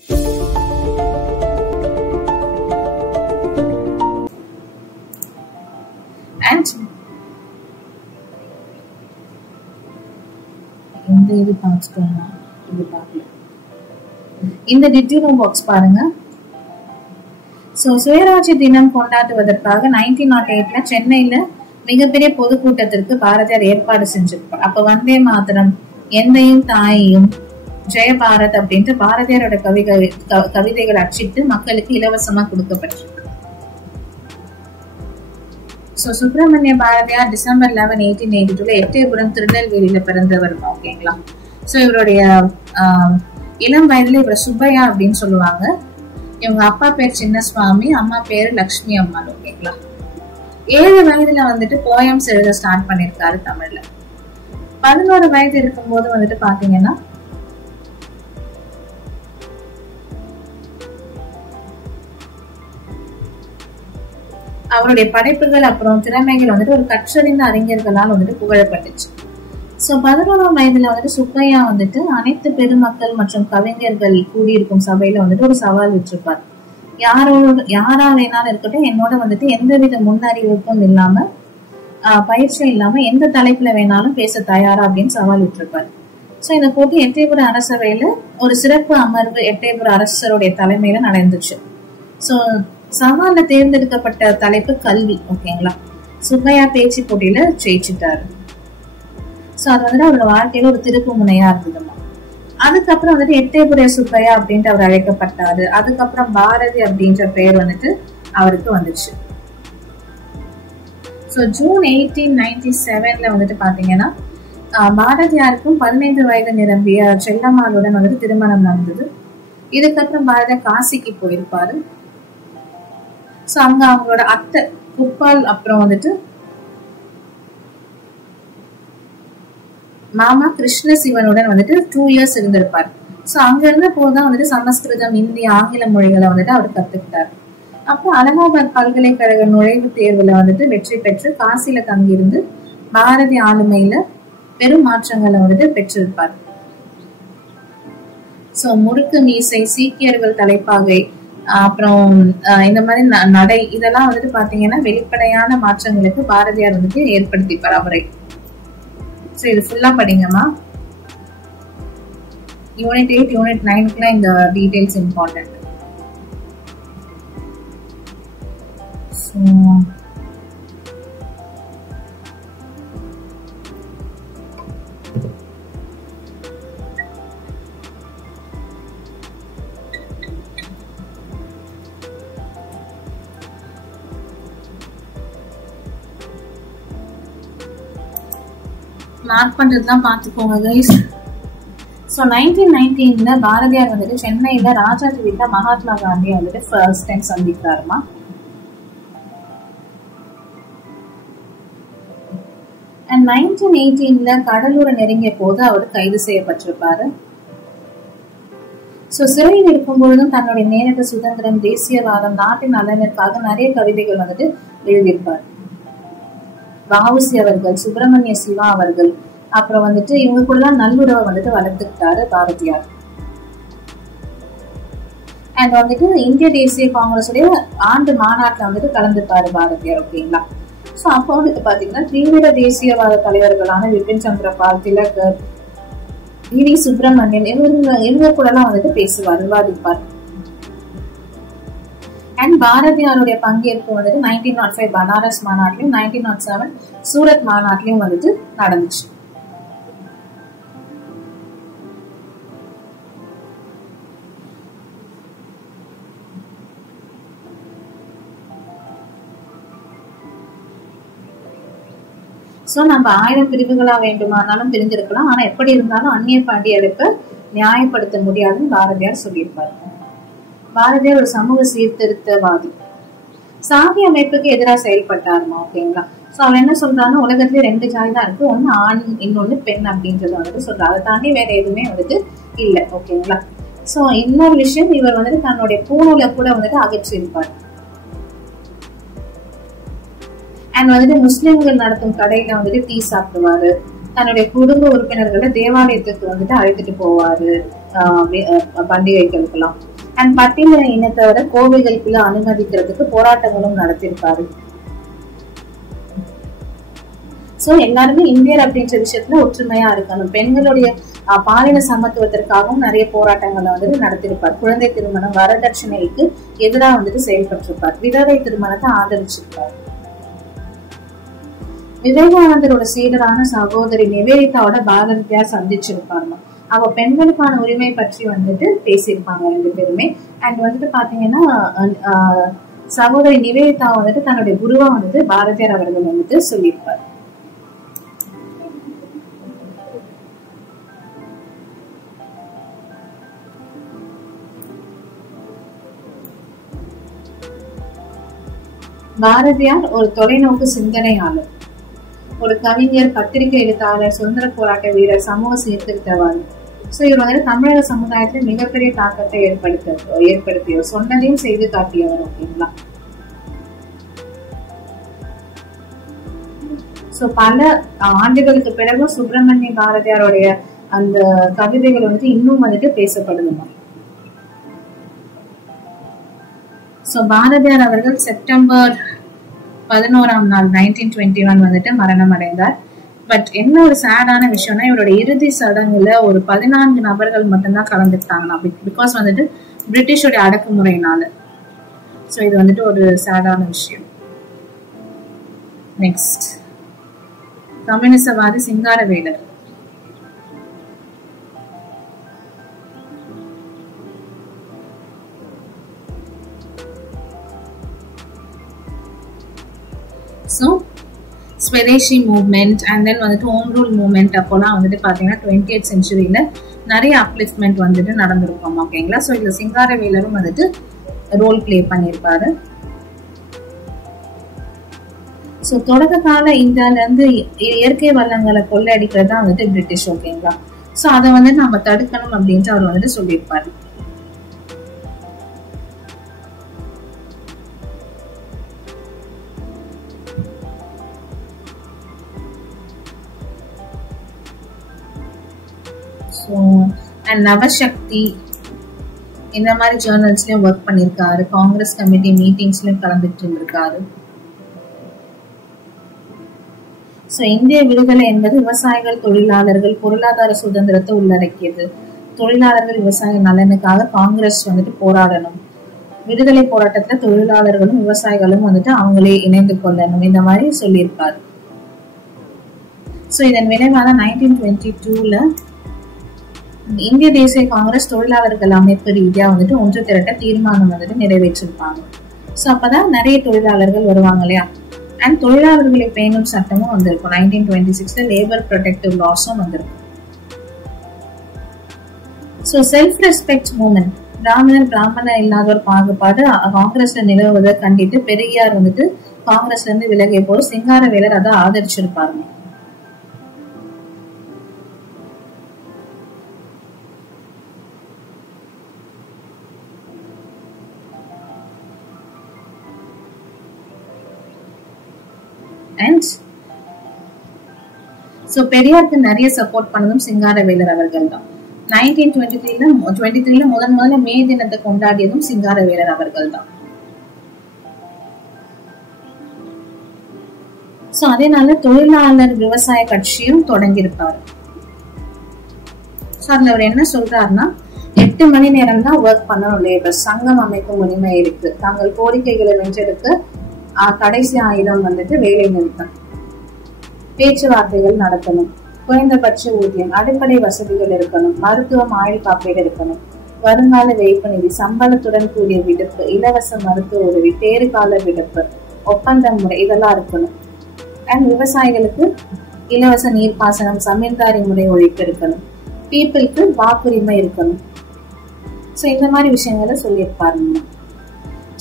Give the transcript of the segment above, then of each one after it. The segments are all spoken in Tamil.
And இந்த இது பார்த்துக்கோங்க, இது பார்க்கல. இந்த டிடியூ பாக்ஸ் பாருங்க. ஸோ சுயராஜ்ய தினம் கொண்டாடுவதற்காக 1908 சென்னையில மிகப்பெரிய பொதுக்கூட்டத்திற்கு பாரதியார் ஏற்பாடு செஞ்சிருப்பார். அப்ப வந்தே மாதரம், எந்தையும் தாயையும், ஜெயபாரத் அப்படின்ட்டு பாரதியாரோட கவிதைகள் அச்சிட்டு மக்களுக்கு இலவசமா கொடுக்கப்பட்டிருக்கு. சோ சுப்பிரமணிய பாரதியார் டிசம்பர் 11, 1882 எட்டயபுரம் திருநெல்வேலியில பிறந்தவர். ஓகேங்களா. சோ இவருடைய இளம் வயதுல இவர் சுப்பையா அப்படின்னு சொல்லுவாங்க. இவங்க அப்பா பேர் சின்னசுவாமி, அம்மா பேரு லட்சுமி அம்மாள். ஓகேங்களா. 7 வயதுல வந்துட்டு போயம்ஸ் எழுத ஸ்டார்ட் பண்ணிருக்காரு தமிழ்ல. 11 வயது இருக்கும்போது வந்துட்டு பாத்தீங்கன்னா அவருடைய படைப்புகள் அப்புறம் திறமைகள் வந்துட்டு ஒரு கற்றறிந்த அறிஞர்களால் வந்துட்டு புகழப்பட்டுச்சு. சோ 11ஆம் வயதுல வந்துட்டு சுப்பையா வந்துட்டு அனைத்து பெருமக்கள் மற்றும் கவிஞர்கள் கூடியிருக்கும் சபையில வந்துட்டு ஒரு சவால் விட்டிருப்பார். யாரா வேணாலும் இருக்கட்டும், என்னோட வந்துட்டு எந்தவித முன்னறிவிப்பும் இல்லாம பயிற்சி இல்லாம எந்த தலைப்புல வேணாலும் பேச தயாரா அப்படின்னு சவால் விட்டிருப்பார். சோ இந்த போட்டி எட்டயபுர அரசவையில ஒரு சிறப்பு அமர்வு எட்டயபுர அரசருடைய தலைமையில நடந்துச்சு. சோ சவால்ல தேர்ந்தெடுக்கப்பட்ட தலைப்பு கல்வி. ஓகேங்களா. சுப்பையா பேச்சு போட்டியில ஜெயிச்சுட்டாரு. சோ அது வந்துட்டு அவரோட வாழ்க்கையில ஒரு திருப்பு முனையா இருந்ததுமா. அதுக்கப்புறம் வந்துட்டு எட்டயபுர சுப்பையா அப்படின்ட்டு அவர் அழைக்கப்பட்டாரு. அதுக்கப்புறம் பாரதி அப்படின்ற பெயர் வந்துட்டு அவருக்கு வந்துச்சு. சோ ஜூன் 1897 வந்துட்டு பாத்தீங்கன்னா பாரதியாருக்கும் 15 வயது நிரம்பிய செல்லம்மாளுடன் வந்துட்டு திருமணம் நடந்தது. இதுக்கப்புறம் பாரதியார் காசிக்கு போயிருப்பாரு. சோ அங்க அவங்களோட அத்தை குப்பால் அப்புறம் வந்துட்டு மாமா கிருஷ்ண சிவனுடன் வந்துட்டு 2 இயர்ஸ் இருந்திருப்பார். சோ அங்க இருந்த போதுதான் வந்துட்டு சமஸ்கிருதம், இந்தி, ஆங்கில மொழிகளை வந்துட்டு அவர் கத்துக்கிட்டார். அப்போ அலகாபாத் பல்கலைக்கழக நுழைவுத் தேர்வுல வந்துட்டு வெற்றி பெற்று காசில தங்கியிருந்து பாரதி ஆளுமையில பெரும் மாற்றங்களை வந்துட்டு பெற்றிருப்பார். சோ முறுக்கு மீசை, சீக்கியர்கள் தலைப்பாகை, அப்புறம் இந்த மாதிரி நடை, இதெல்லாம் வந்துட்டு பாத்தீங்கன்னா வெளிப்படையான மாற்றங்களுக்கு பாரதியார் வந்துட்டு ஏற்படுத்திப்பார் அவரை. சோ இது ஃபுல்லா படிங்கம்மா. யூனிட் 8, யூனிட் 9 இந்த டீடைல்ஸ் இம்பார்ட்டன்ட். மார்க் பண்றதுதான் பாத்துக்கோங்க கைஸ். சோ 1919 பாரதியார் வந்துட்டு சென்னையில ராஜாஜி வீட்டுல மகாத்மா காந்தியை வந்துட்டு ஃபர்ஸ்ட் டைம் சந்திக்கிறாருமா. அண்ட் 1918 கடலூரை நெருங்கிய போது அவர் கைது செய்யப்பட்டிருப்பாரு. சோ சிறையில் இருக்கும் பொழுதும் தன்னுடைய நேரடி சுதந்திரம், தேசியவாதம், நாட்டின் நலனிற்காக நிறைய கவிதைகள் வந்துட்டு எழுதியிருப்பார். வ.உ.சி. அவர்கள், சுப்பிரமணிய சிவா அவர்கள், அப்புறம் வந்துட்டு இவங்க கூட நல்லுறவை வந்துட்டு வளர்த்துக்கிட்டாரு பாரதியார். அண்ட் வந்துட்டு இந்திய தேசிய காங்கிரஸுடைய ஆண்டு மாநாட்டுல வந்துட்டு கலந்துப்பாரு பாரதியார். ஓகேங்களா. சோ அப்போ வந்துட்டு பாத்தீங்கன்னா தீவிர தேசியவாத தலைவர்களான விபின் சந்திரபால், திலகர், வி. சுப்பிரமணியன் இவங்க கூட எல்லாம் வந்துட்டு பேசுவார், விவாதிப்பார். அண்ட் பாரதியாருடைய பங்கேற்பு வந்துட்டு 1905 பனாரஸ் மாநாட்டிலையும் 1907 சூரத் மாநாட்டிலையும் வந்துட்டு நடந்துச்சு. சோ நம்ம 1000 பிரிவுகளா வேண்டுமானாலும் பிரிஞ்சிருக்கலாம். ஆனா எப்படி இருந்தாலும் அந்நிய படையெடுப்பை நியாயப்படுத்த முடியாதுன்னு பாரதியார் சொல்லியிருப்பாரு. பாரதியார் ஒரு சமூக சீர்திருத்தவாதி, சாதி அமைப்புக்கு எதிராக செயல்பட்டாருமா. ஓகேங்களா. சோ அவர் என்ன சொல்றாருன்னா, உலகத்திலே 2 ஜாதி தான் இருக்கு, ஒண்ணு ஆண், இன்னொன்னு பெண் அப்படின்றத வந்துட்டு சொல்றாரு. அதை தாண்டி வேற எதுவுமே வந்துட்டு இல்ல. ஓகேங்களா. சோ இன்னொரு விஷயம், இவர் வந்துட்டு தன்னுடைய பூணூலை கூட வந்துட்டு அகற்றிருப்பார். அண்ட் வந்துட்டு முஸ்லிம்கள் நடத்தும் கடையில வந்துட்டு டீ சாப்பிடுவாரு. தன்னுடைய குடும்ப உறுப்பினர்களை தேவாலயத்துக்கு வந்துட்டு அழைத்துட்டு போவாரு பண்டிகைகளுக்கெல்லாம். அண்ட் பட்டியல இனத்தவரை கோவில்களுக்குள்ள அனுமதிக்கிறதுக்கு போராட்டங்களும் நடத்திருப்பாரு. சோ எல்லாருமே இந்தியர் அப்படின்ற விஷயத்துல ஒற்றுமையா இருக்கணும். பெண்களுடைய பாலின சமத்துவத்திற்காகவும் நிறைய போராட்டங்களை வந்துட்டு நடத்திருப்பார். குழந்தை திருமணம், வரதட்சணைக்கு எதிராக வந்துட்டு செயல்பட்டிருப்பார். விதவை திருமணத்தை ஆதரிச்சிருப்பார். விவேகானந்தரோட சீடரான சகோதரி நிவேதிதாவோட பாரதியார் சந்திச்சிருப்பாருமா. அவ பெண்களுக்கான உரிமை பற்றி வந்துட்டு பேசியிருப்பாங்க 2 பேருமே. அண்ட் வந்துட்டு பாத்தீங்கன்னா சகோதரி நிவேதிதா வந்துட்டு தன்னுடைய குருவா வந்துட்டு பாரதியார் அவர்கள் வந்துட்டு சொல்லியிருப்பார். பாரதியார் ஒரு தொலைநோக்கு சிந்தனையாளர், ஒரு கவிஞர், பத்திரிகை எழுத்தாளர், சுதந்திர போராட்ட வீரர், சமூக சீர்திருத்தவாதி. சோ இவர் வந்து தமிழக சமுதாயத்துல மிகப்பெரிய தாக்கத்தை ஏற்படுத்தியவர், சொன்னதையும் செய்து காட்டியவர். ஓகேங்களா. சோ பல ஆண்டுகளுக்கு பிறகு சுப்பிரமணிய பாரதியாருடைய அந்த கவிதைகள் வந்துட்டு இன்னும் வந்துட்டு பேசப்படுதுமா. சோ பாரதியார் அவர்கள் செப்டம்பர் 11ஆம் நாள் 1921 வந்துட்டு மரணம் அடைந்தார். பட் என்ன ஒரு சேடான விஷயம்னா இவரோட இறுதி சடங்குல ஒரு 14 நபர்கள் மட்டும்தான் கலந்துட்டாங்க. பிகாஸ் வந்துட்டு பிரிட்டிஷோட அடக்குமுறையினால. சோ இது வந்துட்டு ஒரு சேடான விஷயம். நெக்ஸ்ட், கம்யூனிசவாதி Singaravelar. So Swadeshi movement and then வந்துட்டு ஹோம் ரூல் மூவ்மெண்ட் அப்போலாம் வந்துட்டு பார்த்தீங்கன்னா 20th centuryல நிறைய அப்லிஃப்ட்மெண்ட் வந்துட்டு நடந்திருக்கும். ஓகேங்களா. ஸோ இதில் சிங்காரவேலரும் வந்துட்டு ரோல் பிளே பண்ணியிருப்பாரு. ஸோ தொடக்க கால இந்தியால இருந்து இயற்கை வளங்களை கொள்ளையடிக்கிறது தான் வந்துட்டு பிரிட்டிஷ். ஓகேங்களா. ஸோ அதை வந்து நம்ம தடுக்கணும் அப்படின்ட்டு அவர் வந்துட்டு சொல்லியிருப்பாரு. அண்ட் நவசக்தி இந்த மாதிரி ஜேர்னல்ஸ்லயும் ஒர்க் பண்ணிருக்காரு. காங்கிரஸ் கமிட்டி மீட்டிங்ஸ்லயும் கலந்துட்டு இருந்திருக்காரு. சோ இந்திய விடுதலை என்பது விவசாயிகள், தொழிலாளர்கள், பொருளாதார சுதந்திரத்தை உள்ளடக்கியது. தொழிலாளர்கள் விவசாய நலனுக்காக காங்கிரஸ் வந்துட்டு போராடணும். விடுதலை போராட்டத்துல தொழிலாளர்களும் விவசாயிகளும் வந்துட்டு அவங்களே இணைந்து கொள்ளணும். இந்த மாதிரி சொல்லியிருப்பாரு. சோ இதன் விளைவாக 1922ல இந்திய தேசிய காங்கிரஸ் தொழிலாளர்கள் அமைப்பு ரீதியா வந்துட்டு ஒன்று திரட்ட தீர்மானம் வந்துட்டு நிறைவேற்றிருப்பாங்க. சோ அப்பதான் நிறைய தொழிலாளர்கள் வருவாங்க இல்லையா. அண்ட் தொழிலாளர்களை பேணும் சட்டமும் வந்திருக்கும். 1926ல லேபர் ப்ரொடெக்டிவ் லாஸும் வந்திருக்கும். சோ செல்ஃப் ரெஸ்பெக்ட் மூவ்மெண்ட், பிராமணர் இல்லாதவர் பாகுபாடு காங்கிரஸ்ல நிலவுவதை கண்டித்து பெரியார் வந்துட்டு காங்கிரஸ்ல இருந்து விலகிய போது சிங்காரவேலர் அதை ஆதரிச்சிருப்பாருங்க. பெரியாருக்கு நிறைய சப்போர்ட் பண்ணதும் சிங்காரவேலர் அவர்கள் தான். 1923ல முதல்ல மே தினத்தை கொண்டாடியதும் சிங்காரவேலர் அவர்கள் தான். சோ அதனால தொழிலாளர் விவசாய கட்சியும் தொடங்கியிருப்பாரு. சோ அதுல அவர் என்ன சொல்றாருன்னா 8 மணி நேரம் தான் ஒர்க் பண்ணணும். லேபர் சங்கம் அமைக்கும் உரிமை இருக்கு. தங்கள் கோரிக்கைகளை வென்றெடுக்க கடைசி ஆயுதம் வந்துட்டு வேலை நிறுத்தம், பேச்சுவார்த்தைகள் நடத்தணும், குறைந்தபட்ச ஊதியம், அடிப்படை வசதிகள் இருக்கணும், மருத்துவம், ஆயுள் காப்பீடு இருக்கணும், வருங்கால வைப்பு நிதி, சம்பளத்துடன் கூடிய விடுப்பு, இலவச மருத்துவ உதவி, பேறுகால விடுப்பு, ஒப்பந்த முறை இதெல்லாம் இருக்கணும். அண்ட் விவசாயிகளுக்கு இலவச நீர்ப்பாசனம், சமீர்தாரி முறை ஒழிப்பு இருக்கணும், பீப்புளுக்கு வாக்குரிமை இருக்கணும். ஸோ இந்த மாதிரி விஷயங்களை சொல்லியிருப்பாருங்க.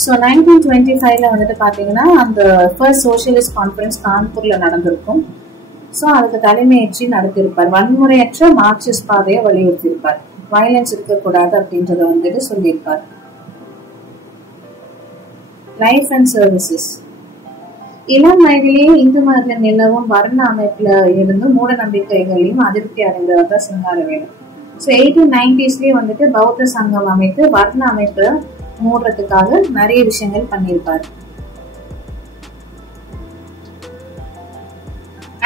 ஸோ 1925ல வந்துட்டு பாத்தீங்கன்னா அந்த ஃபர்ஸ்ட் சோசியலிஸ்ட் கான்ஃபரன்ஸ் கான்பூர்ல நடந்திருக்கும். ஸோ அதுக்கு தலைமையேற்றி நடத்தியிருப்பார். வன்முறையற்ற மார்க்சிஸ்ட் பாதையை வலியுறுத்தியிருப்பார். வயலன்ஸ் இருக்கக்கூடாது அப்படின்றத வந்துட்டு சொல்லியிருப்பார். லைஃப் அண்ட் சர்வீசஸ், இளம் வயதிலேயே இந்து மதத்தில் நிலவும் வர்ண அமைப்புல இருந்து மூட நம்பிக்கைகளையும் அதிருப்தி அடைந்தவர் தான் சிங்காரவேலர். ஸோ 1890s வந்துட்டு பௌத்த சங்கம் அமைத்து வர்ண அமைப்பை மூடுறதுக்காக நிறைய விஷயங்கள் பண்ணியிருப்பாரு.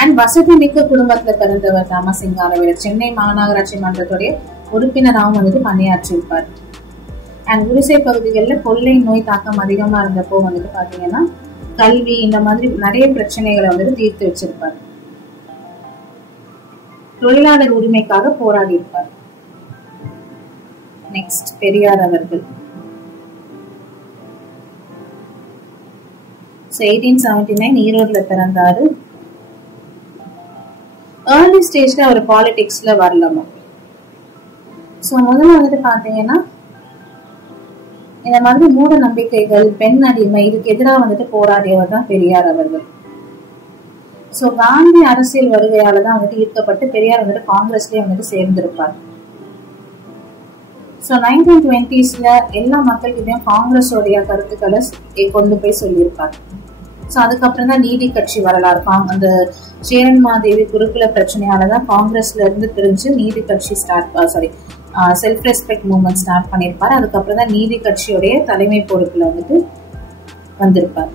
அண்ட் வசதி மிக்க குடும்பத்துல பிறந்தவர் ராமசிங்காரவேலர். சென்னை மாநகராட்சி மன்றத்துடைய உறுப்பினராகவும் வந்துட்டு பணியாற்றியிருப்பார். அண்ட் குடிசை பகுதிகளில் கொள்ளை நோய் தாக்கம் அதிகமா இருந்தப்போ வந்துட்டு பாத்தீங்கன்னா கல்வி இந்த மாதிரி நிறைய பிரச்சனைகளை வந்துட்டு தீர்த்து வச்சிருப்பார். தொழிலாளர் உரிமைக்காக போராடி இருப்பார். நெக்ஸ்ட் பெரியார் அவர்கள். 1879 ஈரோட்ல பிறந்தாரு. ஏர்லி ஸ்டேஜ்ல அவர் பாலிடிக்ஸ்ல வரலாமா. சோ முதல்ல வந்துட்டு பாத்தீங்கன்னா இந்த மாதிரி மூட நம்பிக்கைகள், பெண் அடிமை, இதுக்கு எதிராக வந்துட்டு போராடியவர் தான் பெரியார் அவர்கள். சோ காந்தி அரசியல் வருகையாலதான் வந்துட்டு ஈர்க்கப்பட்டு பெரியார் வந்துட்டு காங்கிரஸ்லயே வந்துட்டு சேர்ந்திருப்பார். சோ 1920s எல்லா மக்கள்கிட்டையும் காங்கிரஸோடைய கருத்துக்களை கொண்டு போய் சொல்லியிருப்பார். சோ அதுக்கப்புறம் தான் நீதி கட்சி வரலாறு. அந்த சேரன்மாதேவி குருகுல பிரச்சனையாலதான் காங்கிரஸ்ல இருந்து பிரிஞ்சு நீதி கட்சி செல்ஃப் ரெஸ்பெக்ட் மூவ்மெண்ட் ஸ்டார்ட் பண்ணிருப்பாரு. அதுக்கப்புறம் தான் நீதி கட்சியோடைய தலைமை பொறுப்புல வந்துட்டு வந்திருப்பார்.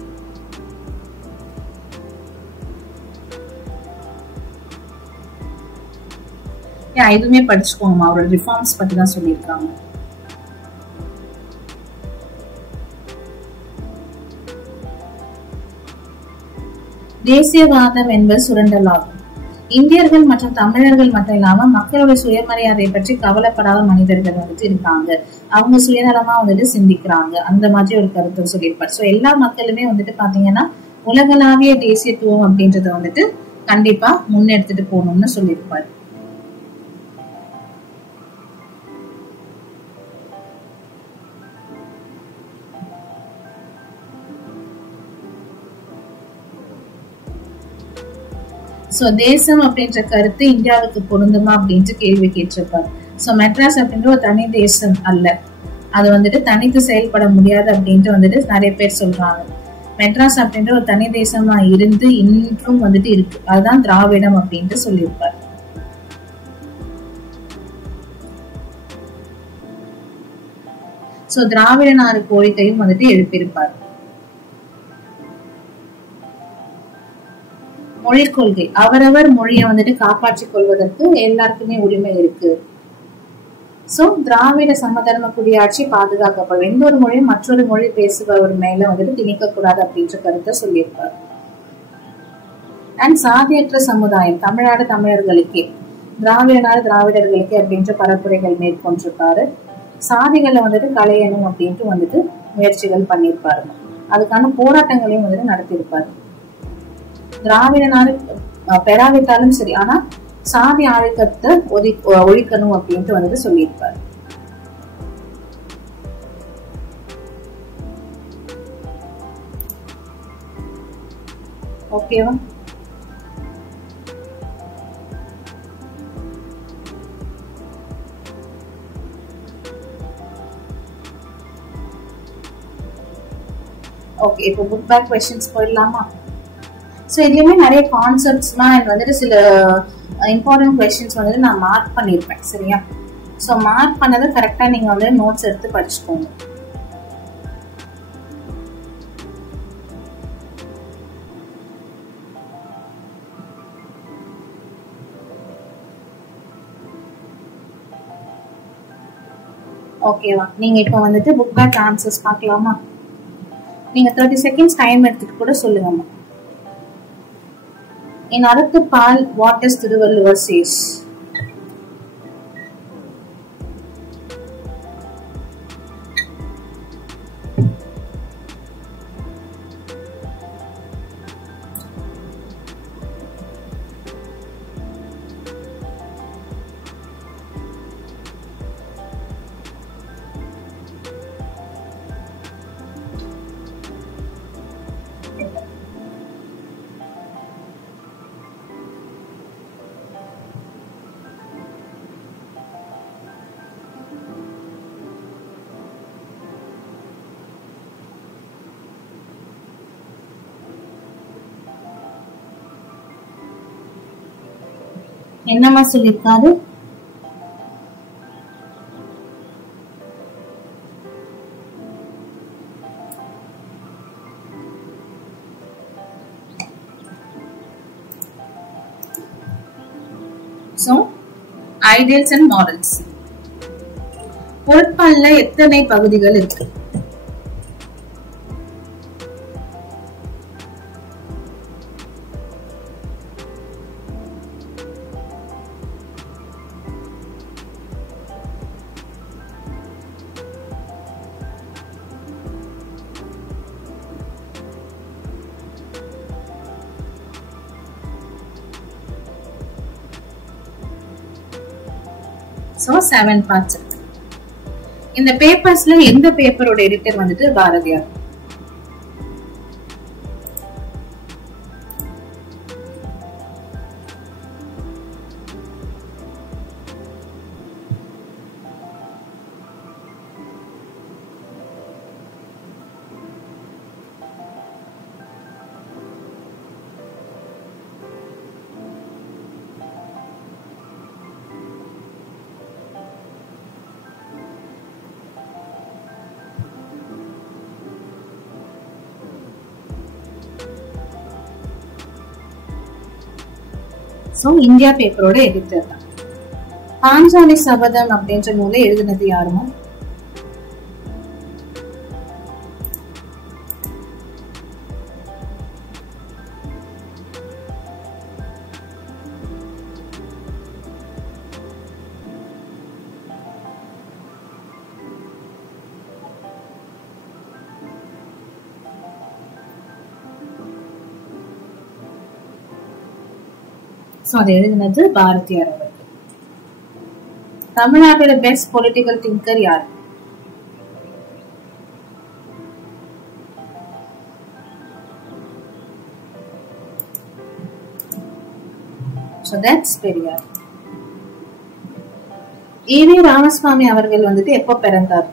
இதுவுமே படிச்சுக்கோங்க, அவரோட ரிஃபார்ம்ஸ் பத்தி தான் சொல்லியிருக்காங்க. தேசியவாதம் என்பது சுரண்டல் ஆகும். இந்தியர்கள் மற்றும் தமிழர்கள் மட்டும் இல்லாம மக்களுடைய சுயமரியாதை பற்றி கவலைப்படாத மனிதர்கள் வந்துட்டு இருக்காங்க. அவங்க சுயநலமா வந்துட்டு சிந்திக்கிறாங்க. அந்த மாதிரி ஒரு கருத்து சொல்லியிருப்பார். சோ எல்லா மக்களுமே வந்துட்டு பாத்தீங்கன்னா உலகளாவிய தேசியத்துவம் அப்படின்றத வந்துட்டு கண்டிப்பா முன்னெடுத்துட்டு போகணும்னு சொல்லியிருப்பாரு. சோ தேசம் அப்படின்ற கருத்து இந்தியாவுக்கு பொருந்துமா அப்படின்ட்டு கேள்வி கேட்டிருப்பாரு. சோ மெட்ராஸ் அப்படின்ற ஒரு தனி தேசம் அல்ல, அது வந்துட்டு தனித்து செயல்பட முடியாது அப்படின்ட்டு வந்துட்டு நிறைய பேர் சொல்றாங்க. மெட்ராஸ் அப்படின்ற ஒரு தனி தேசமா இருந்து இன்றும் வந்துட்டு இருக்கு. அதுதான் திராவிடம் அப்படின்ட்டு சொல்லியிருப்பார். சோ திராவிட நாடு கோரிக்கையும் வந்துட்டு எழுப்பியிருப்பார். மொழி கொள்கை, அவரவர் மொழியை வந்துட்டு காப்பாற்றிக் கொள்வதற்கு எல்லாருக்குமே உரிமை இருக்கு. சோ திராவிட சமதர்ம குடியாட்சி பாதுகாக்கப்படும். எந்த ஒரு மொழியும் மற்றொரு மொழி பேசுபவர் மேல வந்துட்டு திணிக்க கூடாது அப்படின்ற கருத்தை சொல்லியிருப்பார். அண்ட் சாதியற்ற சமுதாயம், தமிழ்நாடு தமிழர்களுக்கே, திராவிட நாடு திராவிடர்களுக்கே அப்படின்ற பரப்புரைகள் மேற்கொண்டிருப்பாரு. சாதிகளை வந்துட்டு களையணும் அப்படின்ட்டு வந்துட்டு முயற்சிகள் பண்ணியிருப்பாரு. அதுக்கான போராட்டங்களையும் வந்துட்டு நடத்தியிருப்பாரு. திராவிட நாடு பெறாவிட்டாலும் சரி, ஆனா சாதி ஆதிக்கத்தை ஒழிக்கணும் அப்படின்ட்டு வந்துட்டு சொல்லியிருப்பாரு. ஓகேவா? ஓகே, இப்போ புக் பேக் क्वेश्चंस போயிடலாமா? ஸோ இதுலயுமே நிறைய கான்செப்ட்ஸ்லாம் எனக்கு வந்துட்டு சில இம்பார்ட்டன்ட் क्वेश्चंस வந்துட்டு நான் மார்க் பண்ணியிருப்பேன். சரியா? ஸோ மார்க் பண்ணதை கரெக்டா நீங்க வந்து நோட்ஸ் எடுத்து படிச்சுக்கோங்க. ஓகேவா? நீங்க இப்போ வந்துட்டு புக் பேக் ஆன்சர்ஸ் பார்க்கலாமா? நீங்க 30 seconds டைம் எடுத்துட்டு கூட சொல்லுங்கம்மா. In Arathupal, what does Thiruvalluvar says? என்னமா சொல்லிருக்காரு? So ideals and morals. பொருட்பால்ல எத்தனை பகுதிகள் இருக்கு? So 7 parts. இந்த பேப்பர்ஸ்ல எந்த பேப்பரோட எடிட்டர் வந்துட்டு பாரதியார்? சோ இந்தியா பேப்பரோட எடிட்டர் தான். பாஞ்சாலி சபதம் அப்படின்ற நூலை எழுதினது யாருமா? அது எழுதினது பாரதியார் அவர்கள். தமிழ்நாட்டோட பெஸ்ட் பொலிட்டிக்கல் திங்கர் யார்? So that's Periyar. E V Ramaswamy அவர்கள் வந்துட்டு எப்போ பிறந்தார்?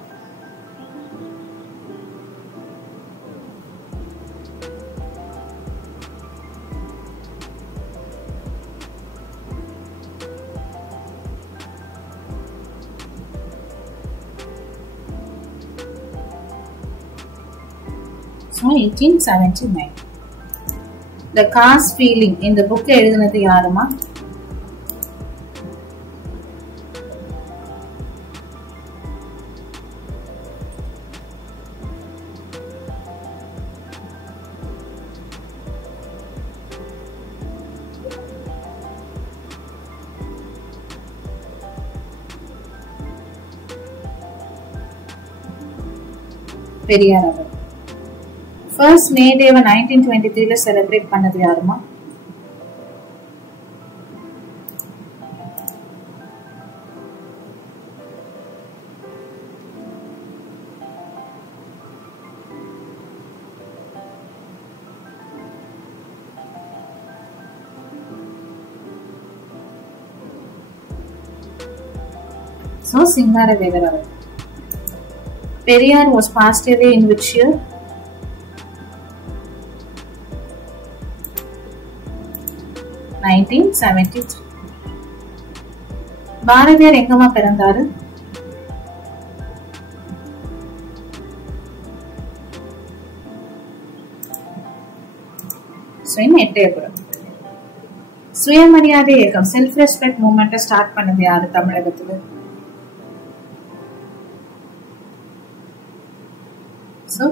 So 1879. The Caste Feeling இந்த புக் எழுதினது யாருமா? பெரியார் அவர். First May Day 1923 செலிப்ரேட் பண்ணது யாருமா? So Singaravelar our. Periyar was passed away in which year? Bharathiyar எங்கமா பிறந்தாரு? எட்டயபுரம். சுயமரியாதை இயக்கம் செல்ஃப் ரெஸ்பெக்ட் மூவ்மெண்ட் ஸ்டார்ட் பண்ணது யாரு தமிழகத்துல?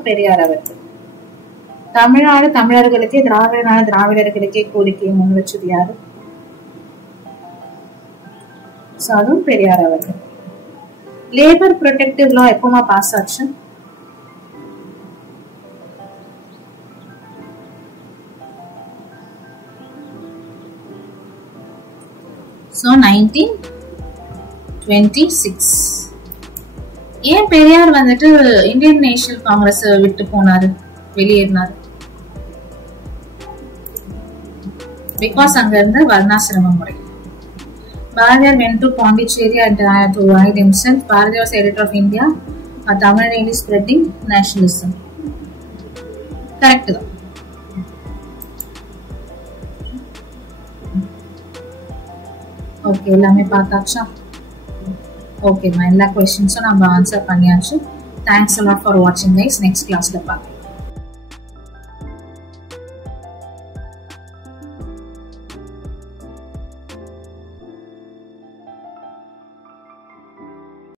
பெரியார் அவர்கள். தமிழ்நாடு தமிழர்களுக்கே திராவிடனான திராவிடர்களுக்கே கோரிக்கையை முன் வச்சது யாரு? அதுவும் பெரியார் அவர்கள். லேபர் ப்ரொடெக்டிவ் லா எப்பமா பாஸ் ஆச்சு? So 1926. ஏன் பெரியார் வந்துட்டு இந்தியன் நேஷனல் காங்கிரஸ் விட்டு போனாரு, வெளியேறினாரு? பிகாஸ் அங்க இருந்த வர்ணாசிரம முறை. Bharatiya went to Pondicherry and to hide himself. Bharatiya was editor of India. Tamil Nadu spreading nationalism. Correct. Okay, எல்லாமே பார்த்தாச்சா? Okay, எல்லா questions நம்ம answer பண்ணியாச்சு. Thanks a lot for watching guys. Next class ல பார்க்கலாம்.